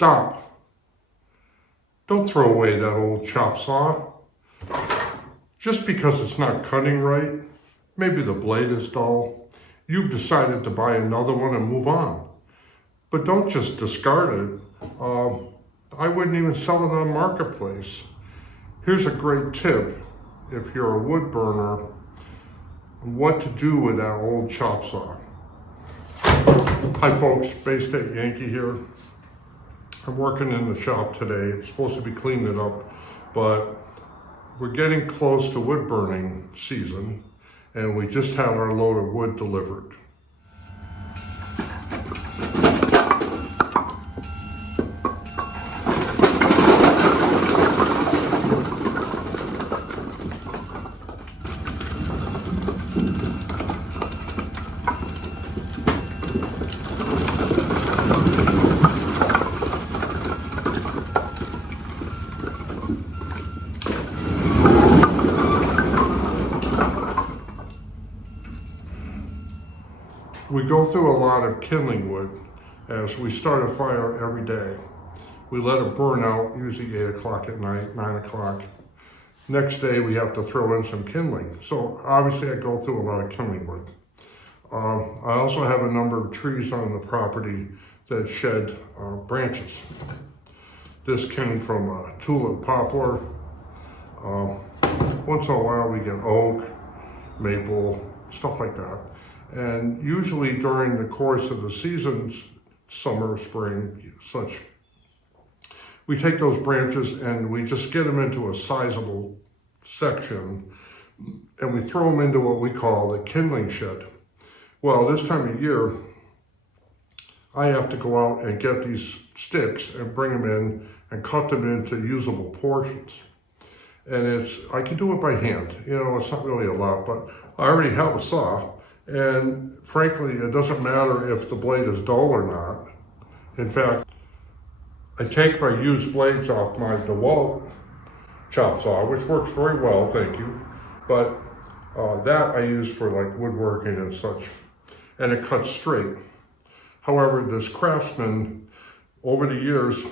Stop. Don't throw away that old chop saw. Just because it's not cutting right, maybe the blade is dull, you've decided to buy another one and move on. But don't just discard it. I wouldn't even sell it on Marketplace. Here's a great tip if you're a wood burner, what to do with that old chop saw. Hi folks, Baystate Yankee here. I'm working in the shop today. It's supposed to be cleaning it up, but we're getting close to wood burning season, and we just had our load of wood delivered. We go through a lot of kindling wood as we start a fire every day. We let it burn out, usually 8 o'clock at night, 9 o'clock. Next day we have to throw in some kindling. So obviously I go through a lot of kindling wood. I also have a number of trees on the property that shed branches. This came from a tulip poplar. Once in a while we get oak, maple, stuff like that. And usually during the course of the seasons, summer, spring, such, we take those branches and we just get them into a sizable section and we throw them into what we call the kindling shed. Well, this time of year, I have to go out and get these sticks and bring them in and cut them into usable portions. And I can do it by hand. You know, it's not really a lot, but I already have a saw. And frankly, it doesn't matter if the blade is dull or not. In fact, I take my used blades off my DeWalt chop saw, which works very well, thank you. But that I use for like woodworking and such, and it cuts straight. However, this Craftsman, over the years,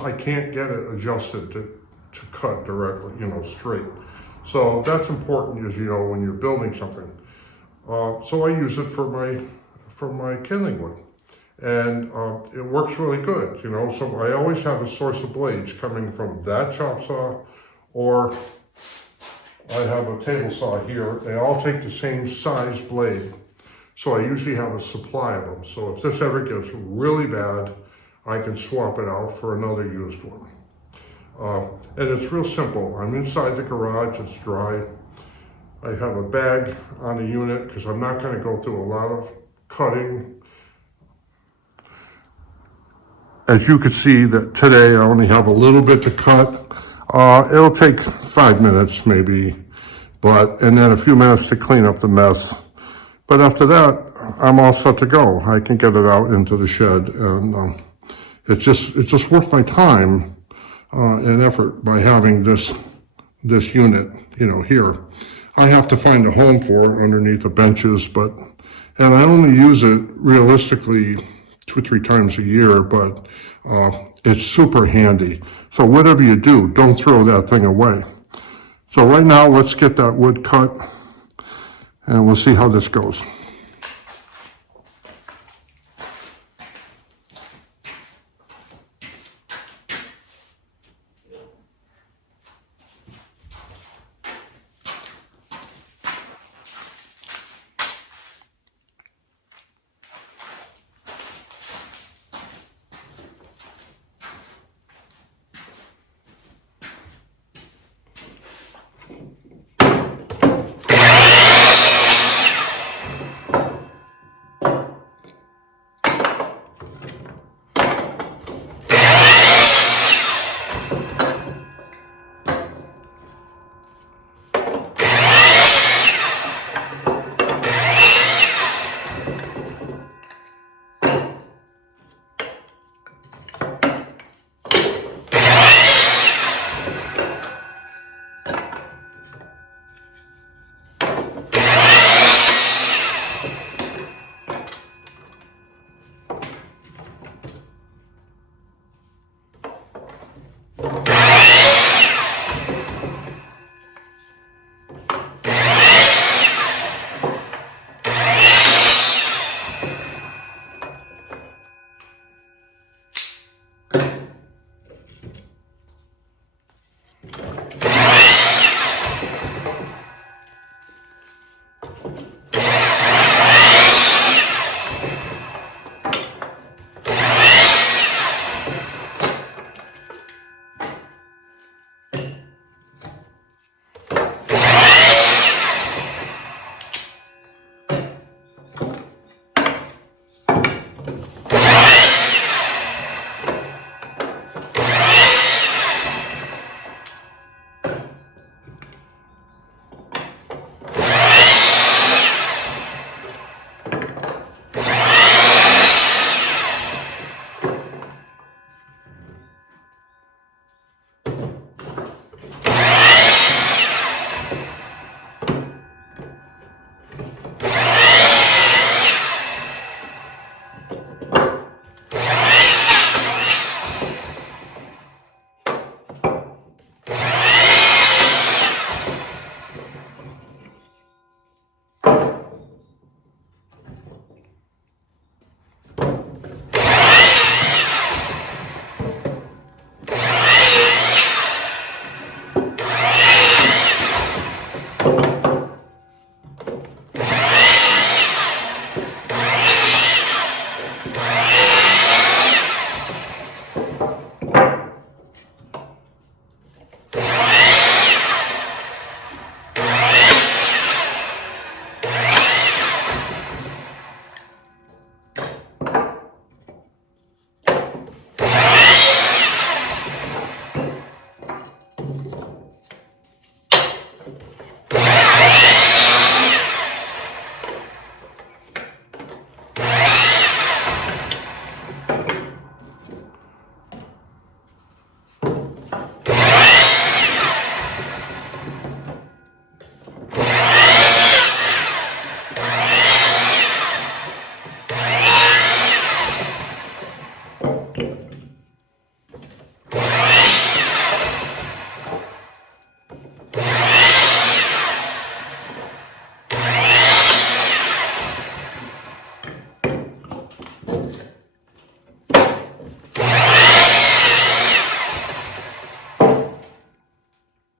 I can't get it adjusted to cut directly, you know, straight. So that's important, as you know, when you're building something. So I use it for my kindling wood, and it works really good, you know. So I always have a source of blades coming from that chop saw, or I have a table saw here. They all take the same size blade, so I usually have a supply of them. So if this ever gets really bad, I can swap it out for another used one. And it's real simple. I'm inside the garage, it's dry. I have a bag on the unit because I'm not going to go through a lot of cutting. As you can see that today I only have a little bit to cut. It'll take 5 minutes maybe, and then a few minutes to clean up the mess. But after that, I'm all set to go. I can get it out into the shed, and it's just worth my time and effort by having this unit, you know, here. I have to find a home for it underneath the benches, and I only use it realistically 2 or 3 times a year, but it's super handy. So whatever you do, don't throw that thing away. So right now, let's get that wood cut, and we'll see how this goes.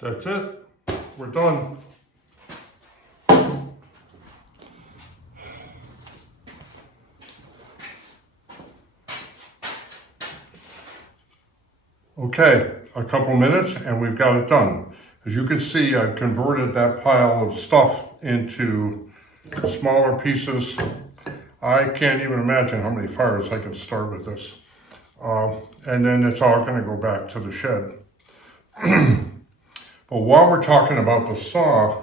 That's it. We're done. Okay, a couple minutes and we've got it done. As you can see, I've converted that pile of stuff into smaller pieces. I can't even imagine how many fires I could start with this. And then it's all gonna go back to the shed. But while we're talking about the saw,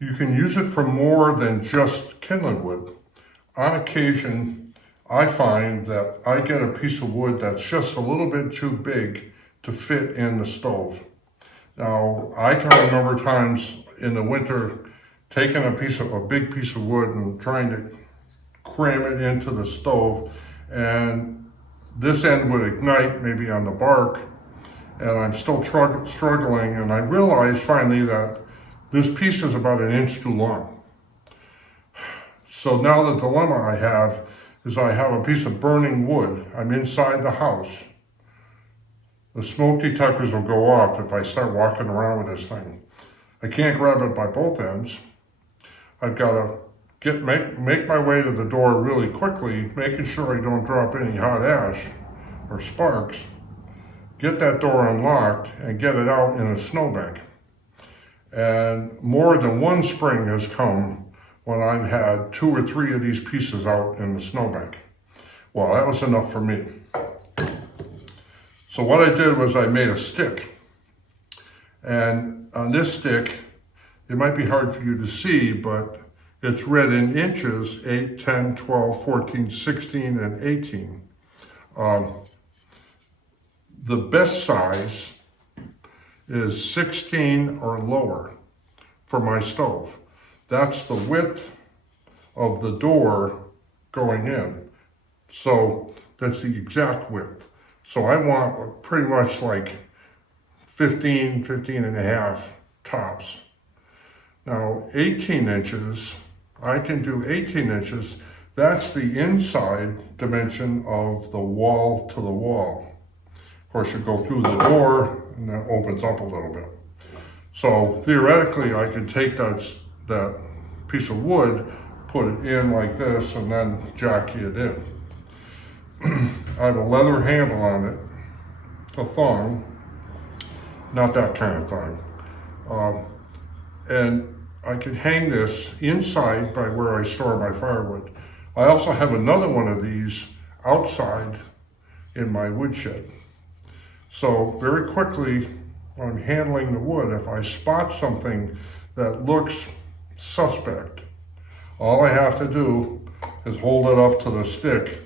you can use it for more than just kindling wood. On occasion, I find that I get a piece of wood that's just a little bit too big to fit in the stove. Now, I can remember times in the winter taking a big piece of wood and trying to cram it into the stove, and this end would ignite maybe on the bark, and I'm still struggling, and I realized finally that this piece is about 1 inch too long. So now the dilemma I have is I have a piece of burning wood. I'm inside the house. The smoke detectors will go off if I start walking around with this thing. I can't grab it by both ends. I've got to make my way to the door really quickly, making sure I don't drop any hot ash or sparks, get that door unlocked and get it out in a snowbank. And more than one spring has come when I've had 2 or 3 of these pieces out in the snowbank. Well, that was enough for me. So what I did was I made a stick. And on this stick, it might be hard for you to see, but it's read in inches, 8, 10, 12, 14, 16, and 18. The best size is 16 or lower for my stove. That's the width of the door going in. So that's the exact width. So I want pretty much like 15 and a half tops. Now 18 inches, I can do 18 inches. That's the inside dimension of the wall to the wall. Of course, you go through the door and that opens up a little bit. So theoretically, I could take that piece of wood, put it in like this, and then jockey it in. I have a leather handle on it, a thong, not that kind of thong. And I could hang this inside by where I store my firewood. I also have another one of these outside in my woodshed. So very quickly, when I'm handling the wood, if I spot something that looks suspect, all I have to do is hold it up to the stick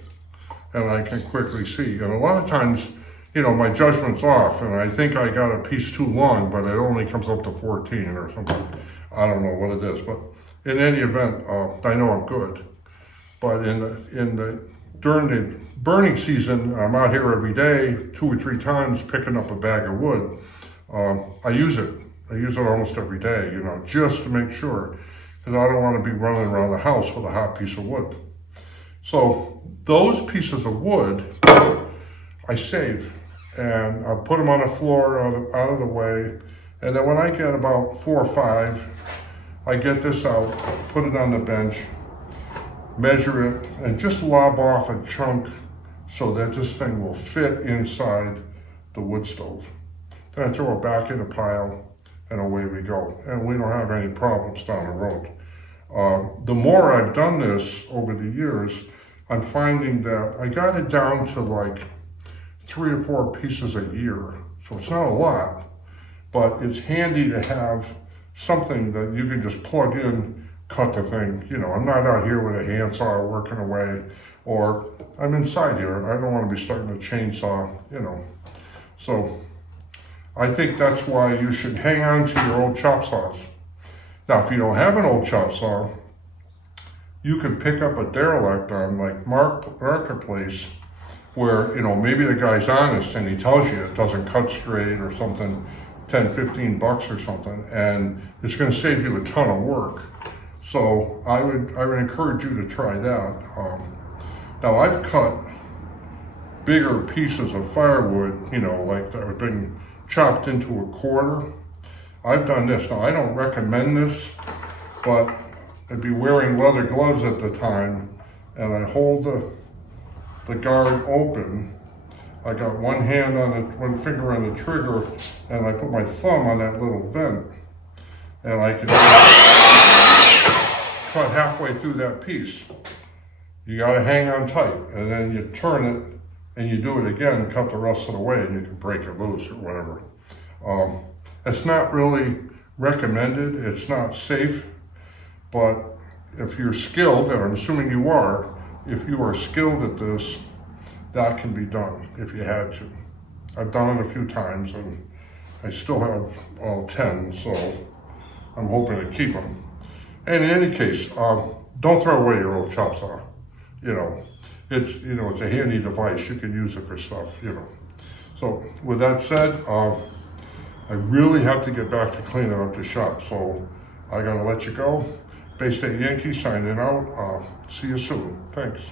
and I can quickly see. And a lot of times, you know, my judgment's off and I think I got a piece too long, but it only comes up to 14 or something. I don't know what it is, but in any event, I know I'm good. But during the burning season, I'm out here every day, 2 or 3 times picking up a bag of wood. I use it almost every day, you know, just to make sure, because I don't want to be running around the house with a hot piece of wood. So those pieces of wood, I save, and I put them on the floor out of the way. And then when I get about 4 or 5, I get this out, put it on the bench, measure it, and just lob off a chunk so that this thing will fit inside the wood stove. Then I throw it back in a pile and away we go. And we don't have any problems down the road. The more I've done this over the years, I'm finding that I got it down to like 3 or 4 pieces a year. So it's not a lot, but it's handy to have something that you can just plug in, cut the thing. You know, I'm not out here with a handsaw working away, or I'm inside here. I don't want to be starting a chainsaw, you know. So I think that's why you should hang on to your old chop saws. Now, if you don't have an old chop saw, you can pick up a derelict on like Marketplace, where, you know, maybe the guy's honest and he tells you it doesn't cut straight or something, 10, 15 bucks or something, and it's going to save you a ton of work. So I would encourage you to try that. Now I've cut bigger pieces of firewood, you know, like that have been chopped into a quarter. I've done this. Now, I don't recommend this, but I'd be wearing leather gloves at the time, and I hold the guard open. I got one finger on the trigger, and I put my thumb on that little vent, and I can cut halfway through that piece. You gotta hang on tight, and then you turn it, and you do it again, cut the rest of the way, and you can break it loose or whatever. It's not really recommended, it's not safe, but if you're skilled, and I'm assuming you are, if you are skilled at this, that can be done if you had to. I've done it a few times, and I still have all 10, so I'm hoping to keep them. And in any case, don't throw away your old chop saw. It's a handy device. You can use it for stuff, So with that said, I really have to get back to cleaning up the shop, so I gotta let you go. Baystate Yankee signing out. See you soon. Thanks.